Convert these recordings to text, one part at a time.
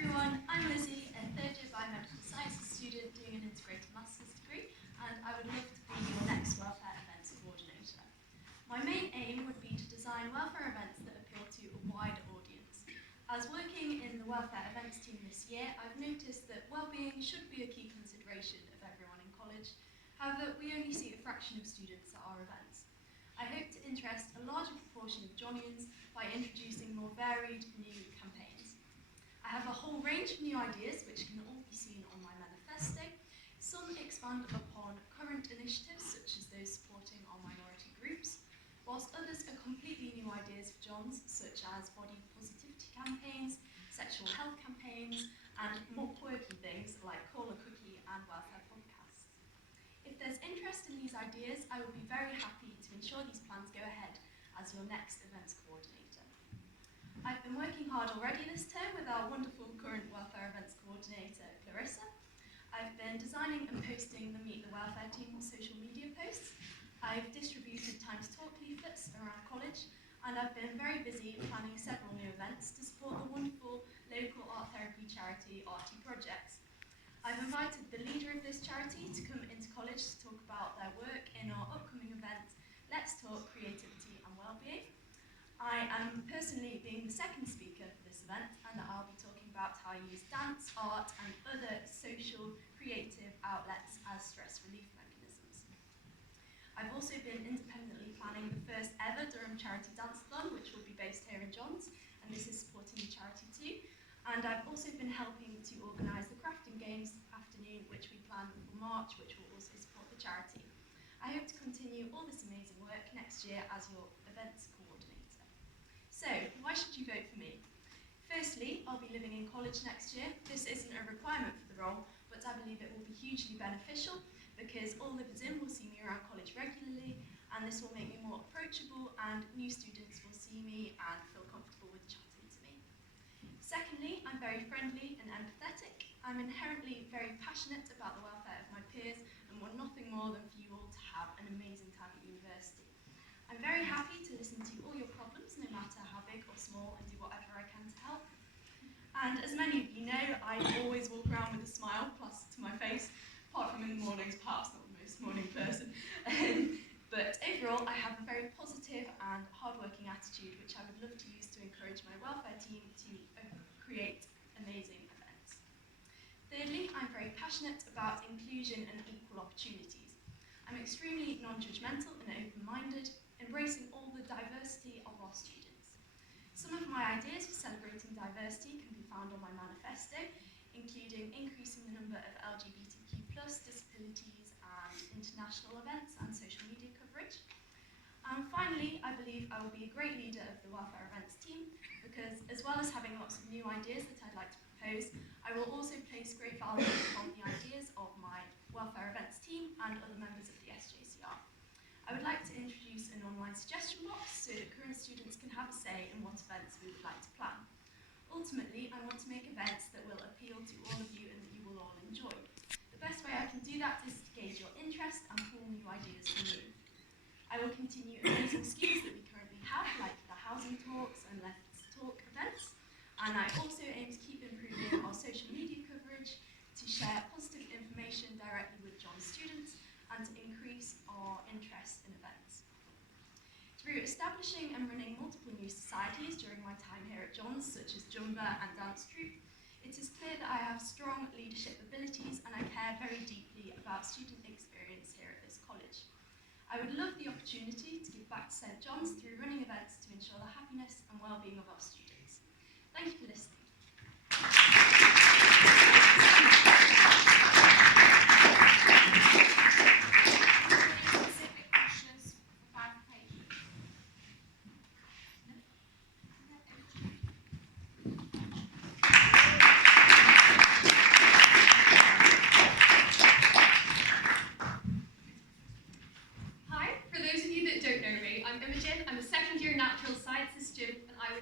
everyone, I'm Lizzie, a third-year biomedical sciences student doing an integrated master's degree, and I would love to be your next welfare events coordinator. My main aim would be to design welfare events that appeal to a wide audience. As working in the welfare events team this year, I've noticed that well-being should be a key consideration of everyone in college. However, we only see a fraction of students at our events. I hope to interest a larger proportion of Johnians by introducing more varied new campaigns. I have a whole range of new ideas which can all be seen on my manifesto. Some expand upon current initiatives such as those supporting our minority groups, whilst others are completely new ideas for Johns such as body positivity campaigns, sexual health campaigns, and more quirky things like Call a Cookie and welfare podcasts. If there's interest in these ideas, I would be very happy to ensure these plans go ahead as your next events coordinator. I've been working hard already this term with our wonderful current welfare events coordinator, Clarissa. I've been designing and posting the Meet the Welfare team social media posts. I've distributed Time to Talk leaflets around college, and I've been very busy planning several new events to support the wonderful local art therapy charity, Arty Projects. I've invited the leader of this charity to come into college to talk about their work in our upcoming event, Let's Talk Creativity and Wellbeing. I am personally being the second speaker for this event, and I'll be talking about how I use dance, art, and other social, creative outlets as stress relief mechanisms. I've also been independently planning the first ever Durham Charity Dance-a-thon, which will be based here in Johns, and this is supporting the charity too. And I've also been helping to organise the crafting games afternoon, which we plan for March, which will also support the charity. I hope to continue all this amazing work next year as your events coordinator. So, why should you vote for me? Firstly, I'll be living in college next year. This isn't a requirement for the role, but I believe it will be hugely beneficial because all livers in will see me around college regularly, and this will make me more approachable, and new students will see me and feel comfortable with chatting to me. Secondly, I'm very friendly and empathetic. I'm inherently very passionate about the welfare of my peers and want nothing more than for you all to have an amazing time at university. I'm very happy to listen to all your problems, no matter how big or small, and do whatever I can to help. And as many of you know, I always walk around with a smile plastered to my face, apart from in the mornings, perhaps not the most morning person. But overall, I have a very positive and hard-working attitude, which I would love to use to encourage my welfare team to create amazing events. Thirdly, I'm very passionate about inclusion and equal opportunities. I'm extremely non-judgmental and open-minded, embracing all the diversity of our students. Some of my ideas for celebrating diversity can be found on my manifesto, including increasing the number of LGBTQ+ disabilities and international events and social media coverage. And finally, I believe I will be a great leader of the welfare events team because, as well as having lots of new ideas that I'd like to propose, I will also place great value on the ideas of my welfare events team and other members of the SJCR. I would like to introduce an online suggestion box so that current students can have a say in what events we would like to plan. Ultimately, I want to make events that will appeal to all of you and that you will all enjoy. The best way I can do that is to gauge your interest and pull new ideas from you. I will continue amazing schemes that we currently have, like the housing talks and Let's Talk events, and I also aim to keep improving our social media coverage, to share positive information directly with John students, and to increase our interest in events. Through establishing and running multiple new societies during my time here at Johns, such as Jumba and Dance Troupe, it is clear that I have strong leadership abilities and I care very deeply about student experience here at this college. I would love the opportunity to give back to St John's through running events to ensure the happiness and well-being of our students. Thank you for listening.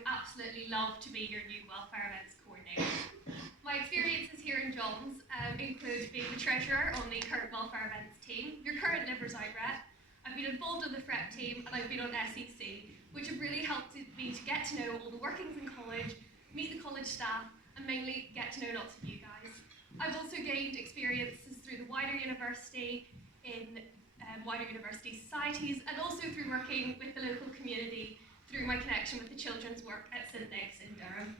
Absolutely love to be your new welfare events coordinator. My experiences here in Johns include being the treasurer on the current welfare events team, your current livers outread. I've been involved in the FREP team and I've been on SEC, which have really helped me to get to know all the workings in college, meet the college staff, and mainly get to know lots of you guys. I've also gained experiences through the wider university, in wider university societies, and also through working with the local community through my connection with the children's work at St Nick's in Durham.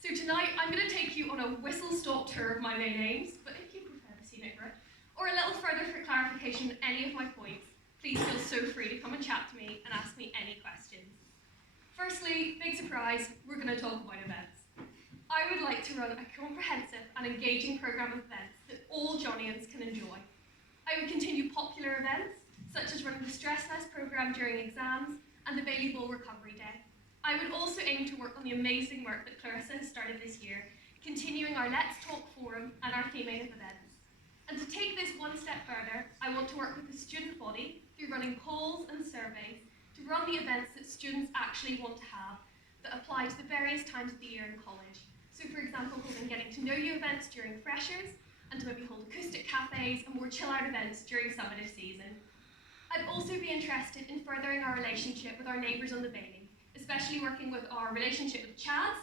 So tonight I'm going to take you on a whistle-stop tour of my main aims, but if you prefer the scenic route, or a little further for clarification of any of my points, please feel so free to come and chat to me and ask me any questions. Firstly, big surprise, we're going to talk about events. I would like to run a comprehensive and engaging programme of events that all Johnians can enjoy. I would continue popular events, such as running the Stress Less programme during exams and the Bailey Bowl Recovery Day. I would also aim to work on the amazing work that Clarissa has started this year, continuing our Let's Talk forum and our theming of events. And to take this one step further, I want to work with the student body through running polls and surveys to run the events that students actually want to have that apply to the various times of the year in college. So for example, holding getting to know you events during freshers, and to maybe hold acoustic cafes and more chill out events during summative season. I'd also be interested in furthering our relationship with our neighbours on the Bailey, especially working with our relationship with Chads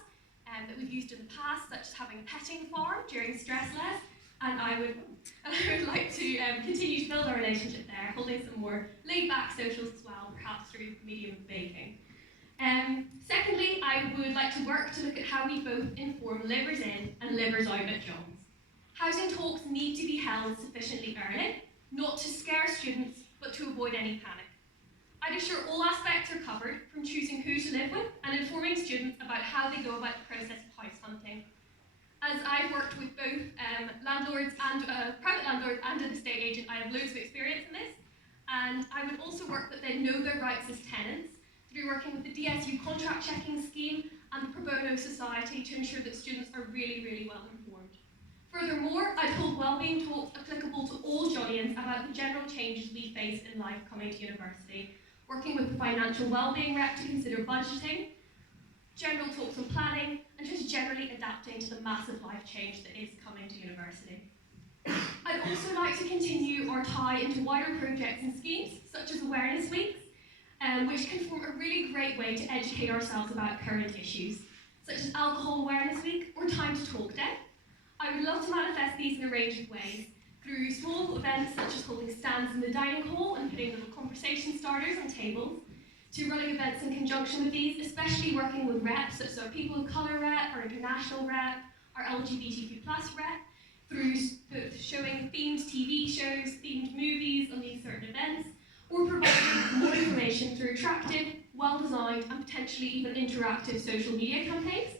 that we've used in the past, such as having a petting farm during Stress Less, and I would like to continue to build our relationship there, holding some more laid-back socials as well, perhaps through the medium of baking. Secondly, I would like to work to look at how we both inform livers in and livers out at Johns. Housing talks need to be held sufficiently early, not to scare students, but to avoid any panic. I'd ensure all aspects are covered, from choosing who to live with and informing students about how they go about the process of house hunting. As I've worked with both landlords and private landlords and an estate agent, I have loads of experience in this, and I would also work that they know their rights as tenants through working with the DSU contract checking scheme and the Pro Bono Society to ensure that students are really, really well informed. Furthermore, I'd hold wellbeing talks applicable to all Johnians about the general changes we face in life coming to university, working with the financial wellbeing rep to consider budgeting, general talks on planning, and just generally adapting to the massive life change that is coming to university. I'd also like to continue our tie into wider projects and schemes, such as awareness weeks, which can form a really great way to educate ourselves about current issues, such as Alcohol Awareness Week or Time to Talk Day. I would love to manifest these in a range of ways, through small events such as holding stands in the dining hall and putting little conversation starters on tables, to running events in conjunction with these, especially working with reps, such as our People of Colour rep, our International rep, our LGBTQ+ rep, through showing themed TV shows, themed movies on these certain events, or providing more information through attractive, well-designed, and potentially even interactive social media campaigns.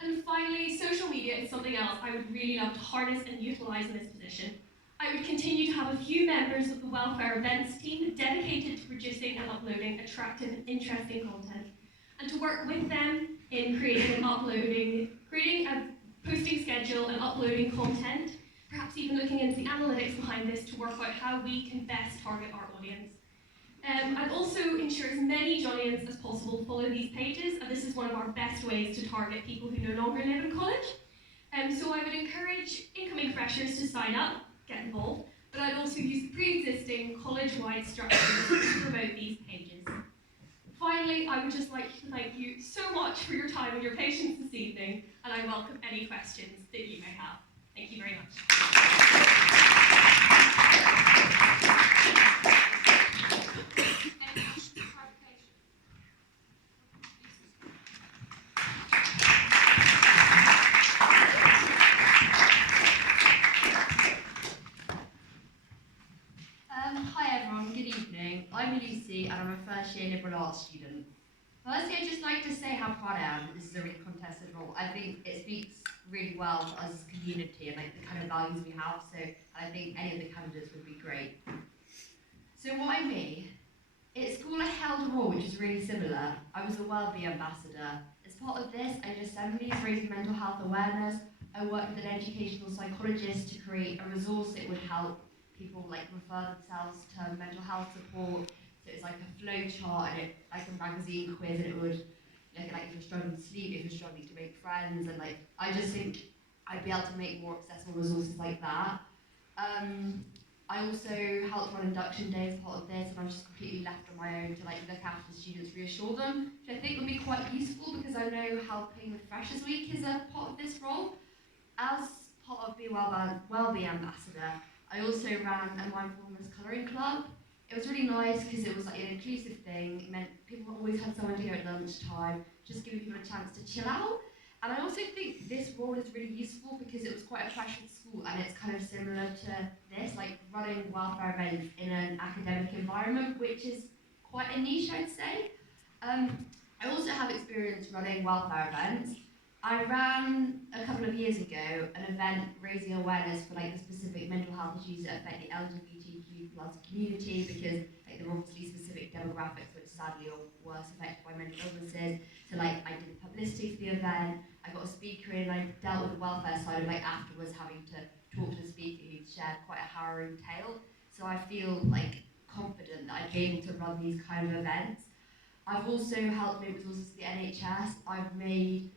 And finally, social media is something else I would really love to harness and utilise in this position. I would continue to have a few members of the welfare events team dedicated to producing and uploading attractive and interesting content, and to work with them in creating a posting schedule and uploading content, perhaps even looking into the analytics behind this to work out how we can best target our audience. I'd also ensure as many Johnians as possible follow these pages, and this is one of our best ways to target people who no longer live in college. So I would encourage incoming freshers to sign up, get involved, but I'd also use the pre-existing college-wide structures to promote these pages. Finally, I would just like to thank you so much for your time and your patience this evening, and I welcome any questions that you may have. Thank you very much. Hi everyone, good evening. I'm Lucy and I'm a first year liberal arts student. Firstly, I'd just like to say how proud I am that this is a really contested role. I think it speaks really well to us as a community and like the kind of values we have, so I think any of the candidates would be great. So what I mean, it's called a held role, which is really similar. I was a wellbeing ambassador. As part of this, I did assemblies raising mental health awareness. I worked with an educational psychologist to create a resource that would help people like refer themselves to mental health support. So it's like a flow chart and it like a magazine quiz, and it would look at like if you're struggling to sleep, if you're struggling to make friends, and like I just think I'd be able to make more accessible resources like that. I also helped run induction day as part of this, and I was just completely left on my own to like look after the students, reassure them, which I think would be quite useful because I know helping with Freshers Week is a part of this role. as part of being Wellbeing Ambassador, I also ran a mindfulness colouring club. It was really nice because it was like an inclusive thing. It meant people always had somewhere to go at lunchtime, just giving people a chance to chill out. And I also think this role is really useful because it was quite a pressured school and it's kind of similar to this, like running welfare events in an academic environment, which is quite a niche, I'd say. I also have experience running welfare events. I ran a couple of years ago an event raising awareness for like the specific mental health issues that affect the LGBTQ plus community because like there are obviously specific demographics which sadly are worse affected by mental illnesses. So like I did publicity for the event, I got a speaker in, I dealt with the welfare side of like afterwards having to talk to the speaker who shared quite a harrowing tale. So I feel like confident that I'd be able to run these kind of events. I've also helped make resources for the NHS. I've made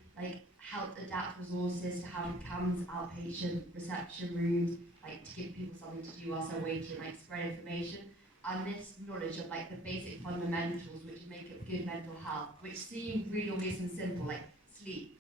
helped adapt resources to having CAMS outpatient reception rooms, like to give people something to do whilst they're waiting, like spread information. And this knowledge of like the basic fundamentals which make up good mental health, which seem really obvious and simple, like sleep,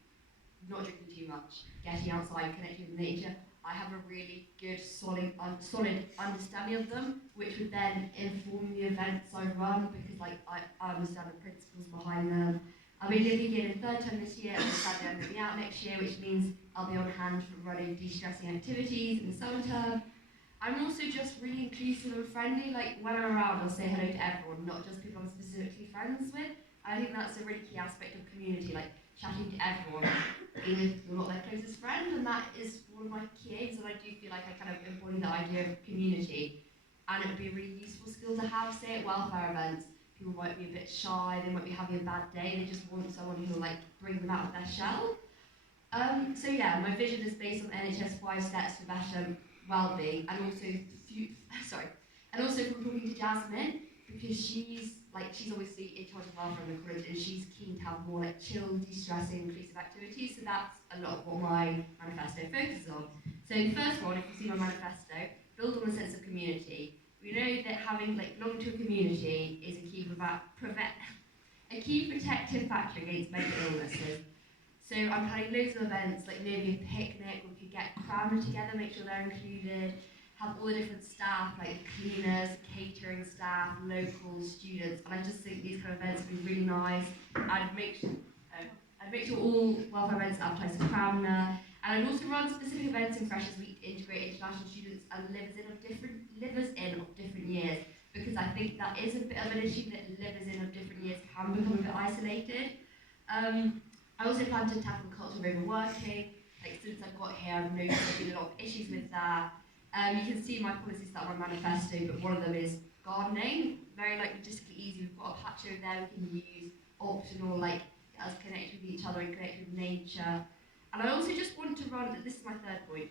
not drinking too much, getting outside, connecting with nature. I have a really good, solid understanding of them, which would then inform the events I run because I understand the principles behind them. I'll be living in third term this year, and sadly I'm going to be out next year, which means I'll be on hand for running de-stressing activities in the summer term. I'm also just really inclusive and friendly. Like when I'm around, I'll say hello to everyone, not just people I'm specifically friends with. I think that's a really key aspect of community, like chatting to everyone, even if you're not their closest friend, and that is one of my key aims, and I do feel like I kind of embody the idea of community, and it would be a really useful skill to have, say, at welfare events. People might be a bit shy, they might be having a bad day, they just want someone who will like bring them out of their shell. So yeah, my vision is based on NHS 5 steps for better well-being, and also and also from talking to Jasmine, because she's obviously in charge of welfare in the college, and she's keen to have more like chill, de-stressing, inclusive activities. So that's a lot of what my manifesto focuses on. So the first one, if you see my manifesto, build on a sense of community. We know that having like long-term community is a key protective factor against mental illnesses. So I'm planning loads of events, like maybe a picnic, we could get crowded together, make sure they're included, have all the different staff, like cleaners, catering staff, locals, students, and I just think these kind of events would be really nice. I'd make sure all welfare events advertise to Cramner, and I'd also run specific events in Freshers Week to integrate international students and livers in of different years, because I think that is a bit of an issue that livers in of different years can become a bit isolated. I also plan to tackle the culture of overworking. Like since I've got here, I've noticed there's been a lot of issues with that. You can see my policies that are my manifesto, but one of them is gardening. Very like logistically easy. We've got a patch over there we can use, optional, like get us connect with each other and connect with nature. And I also just want to run, this is my third point,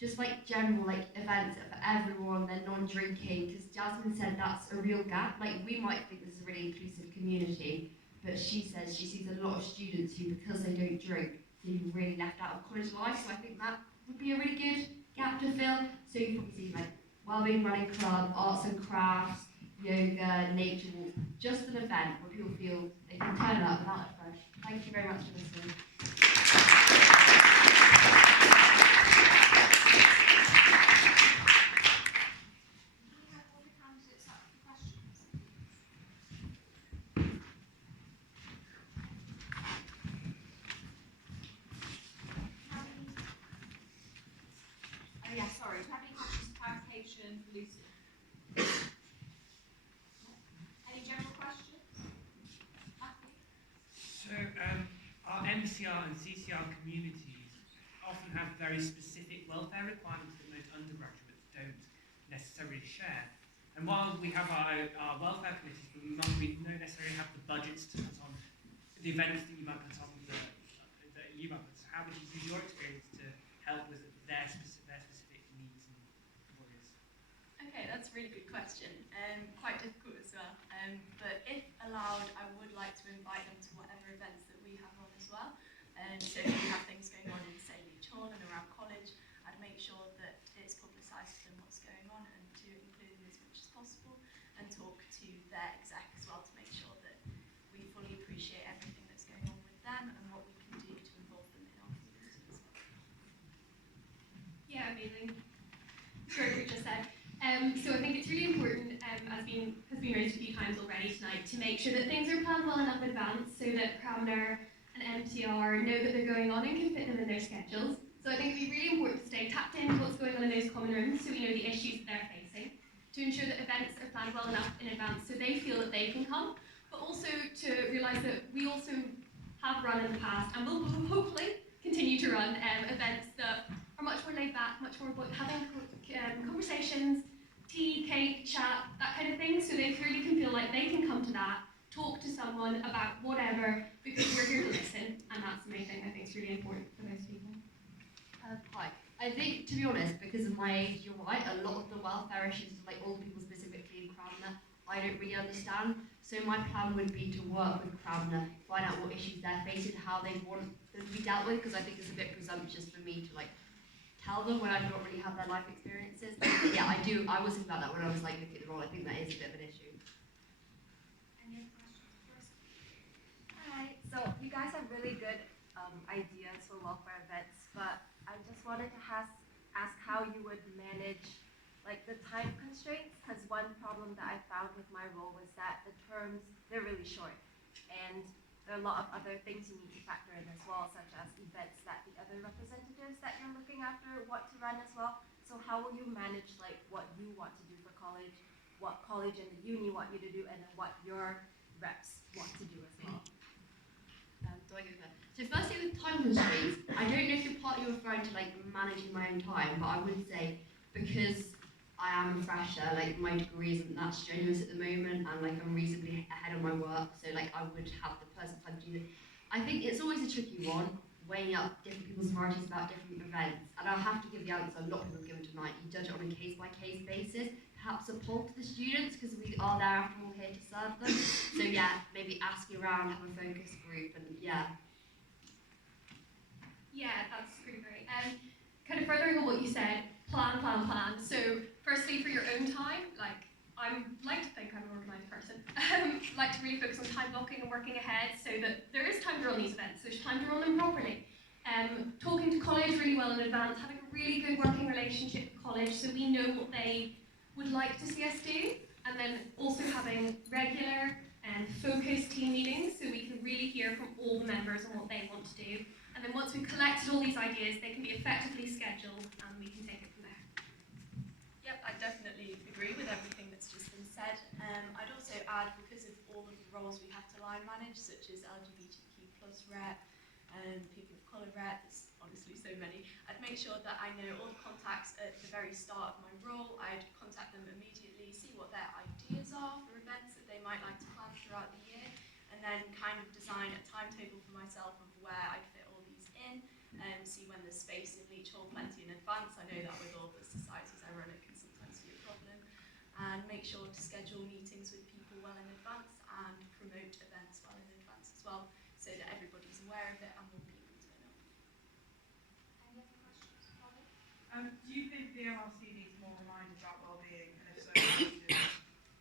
just like general like events for everyone, they're non-drinking, because Jasmine said that's a real gap. Like we might think this is a really inclusive community, but she says she sees a lot of students who, because they don't drink, feel really left out of college life. So I think that would be a really good gap to fill. So you probably see like wellbeing running club, arts and crafts, yoga, nature walk, just an event where people feel they can turn up without a fresh. Thank you very much for listening. Sorry, do you have any questions for clarification for Lucy? Any general questions? So, our MCR and CCR communities often have very specific welfare requirements that most undergraduates don't necessarily share. And while we have our welfare committees, but we don't necessarily have the budgets to put on the events that you might put on that you might put on. How would you use your experience to help with their specific needs and worries? Okay, that's a really good question. Quite difficult as well. But if allowed, I would like to invite them to whatever events that we have on as well. So if we have things going on in, say, Leach Hall and around college, I'd make sure that it's publicised to them what's going on and to include them as much as possible and talk to their exec as well to make sure that we fully appreciate everything that's going on with them and what we can do to involve them in our community as well. amazing story we just said. So I think it's really important, as has been raised a few times already tonight, to make sure that things are planned well enough in advance so that Cramner and MCR know that they're going on and can fit them in their schedules. So I think it'd be really important to stay tapped into what's going on in those common rooms so we know the issues that they're facing, to ensure that events are planned well enough in advance so they feel that they can come, but also to realise that we also have run in the past and will hopefully continue to run events that are much more laid back, much more about having conversations, tea, cake, chat, that kind of thing, so they really can feel like they can come to that, talk to someone about whatever, because we're here to listen, and that's the main thing I think is really important for those people. Hi. I think, to be honest, because of my age, you're right, a lot of the welfare issues, like older people specifically in Cramner, I don't really understand. So my plan would be to work with Cramner, find out what issues they're facing, how they want them to be dealt with, because I think it's a bit presumptuous for me to tell them when I don't really have their life experiences. But yeah, I was thinking about that when I was looking at the role. I think that is a bit of an issue. Any other questions first? Hi. So you guys have really good ideas for welfare events, but I just wanted to ask how you would manage the time constraints, because one problem that I found with my role was that the terms, they're really short, and there are a lot of other things you need to factor in as well, such as events that the other representatives that you're looking after want to run as well. So how will you manage what you want to do for college, what college and the uni want you to do, and then what your reps want to do as well? Do I go there? So firstly with time constraints, I don't know if you're referring to managing my own time, but I would say because I am a fresher, my degree isn't that strenuous at the moment, and I'm reasonably ahead of my work, so I would have the person time to do it. I think it's always a tricky one, weighing up different people's priorities about different events, and I'll have to give the answer a lot of people have given tonight. You judge it on a case-by-case basis, perhaps a poll to the students, because we are there after all here to serve them. So yeah, maybe ask around, have a focus group, and yeah. Yeah, that's pretty great. Kind of furthering on what you said, plan. So firstly, for your own time, I like to think I'm an organised person. Like to really focus on time blocking and working ahead so that there is time to run these events, there's time to run them properly. Talking to college really well in advance, having a really good working relationship with college so we know what they would like to see us do, and then also having regular and focused team meetings so we can really hear from all the members on what they want to do. And then once we've collected all these ideas, they can be effectively scheduled and we can take it from there. Yep, I definitely agree with everything that's just been said. I'd also add, because of all of the roles we have to line manage, such as LGBTQ plus rep, people of colour rep, there's honestly so many, I'd make sure that I know all the contacts at the very start of my role. I'd contact them immediately, see what their ideas are for events that they might like to plan throughout the year, and then kind of design a timetable for myself of where I'd fit all these in, and see when there's space in Leach Hall plenty in advance. I know that with all the societies I run, it can sometimes be a problem. And make sure to schedule meetings with people well in advance and promote events well in advance as well, so that everybody's aware of it and more people turn up. Any other questions? Robin? Do you think the MRC needs more reminders about well-being and if so, how do you do it?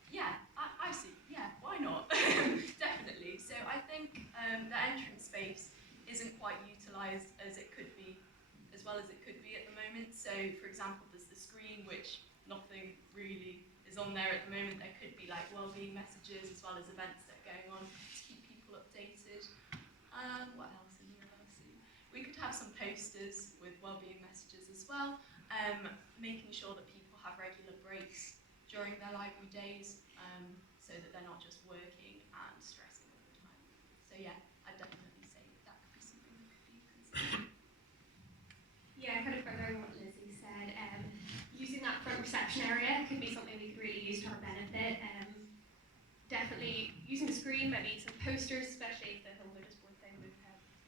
Yeah, I see. Yeah, why not? Definitely. So I think the entrance space isn't quite utilised as it could be, as well as it could be at the moment. So, for example, there's the screen, which nothing really is on there at the moment. There could be well-being messages as well as events that are going on to keep people updated. What else in the MRC? We could have some posters with well-being messages as well. Making sure that people have regular breaks during their library days, so that they're not just working and stressing all the time. So yeah, I'd definitely say that could be something that could be considered. Yeah, kind of furthering what Lizzie said, using that front reception area could be something we could really use to our benefit. Definitely using the screen, maybe some posters, especially if the whole notice board thing with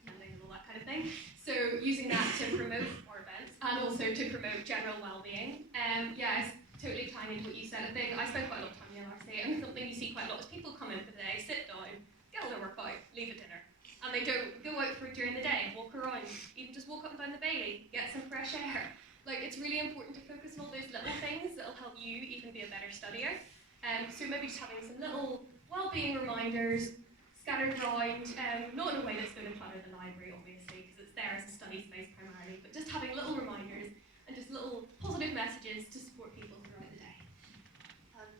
yelling and all that kind of thing. So using that to promote our events and also to promote general well-being. Yeah, it's totally tying into what you said. I think I spend quite a lot of time in the LRC, and something you see quite a lot is people come in for the day, sit down, get all their work out, leave at dinner. And they don't go out for it during the day, walk around, even just walk up and down the Bailey, get some fresh air. It's really important to focus on all those little things that'll help you even be a better studier. So maybe just having some little well-being reminders scattered around, not in a way that's going to clutter the library, obviously, because it's there as a study space primarily, but just having little reminders and just little messages to support people throughout the day.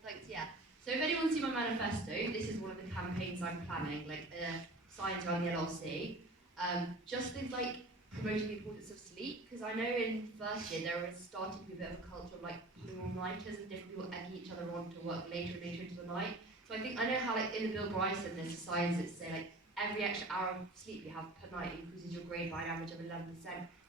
Thanks, yeah. So if anyone's seen my manifesto, this is one of the campaigns I'm planning, like signs around the LRC. Just things like promoting the importance of sleep, because I know in first year there was starting to be a bit of a culture of like putting all-nighters and different people egging each other on to work later and later into the night. So I know how like in the Bill Bryson there's a science that say like every extra hour of sleep you have per night increases your grade by an average of 11%.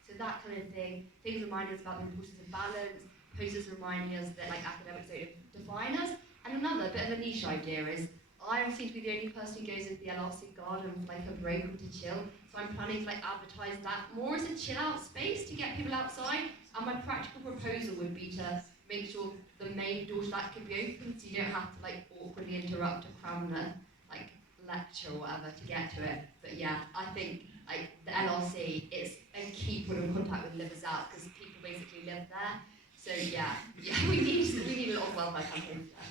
So that kind of thing. Things remind us about the importance of balance, posters reminding us that like academics don't define us. And another bit of a niche idea is I seem to be the only person who goes into the LRC garden for like a break or to chill. So I'm planning to like advertise that more as a chill out space to get people outside. And my practical proposal would be to make sure the main door to that can be open so you don't have to like awkwardly interrupt or cram the like lecture or whatever to get to it. But yeah, I think like the LRC is a key point of contact with livers out because people basically live there. So yeah, we need a lot of welfare campaigns there.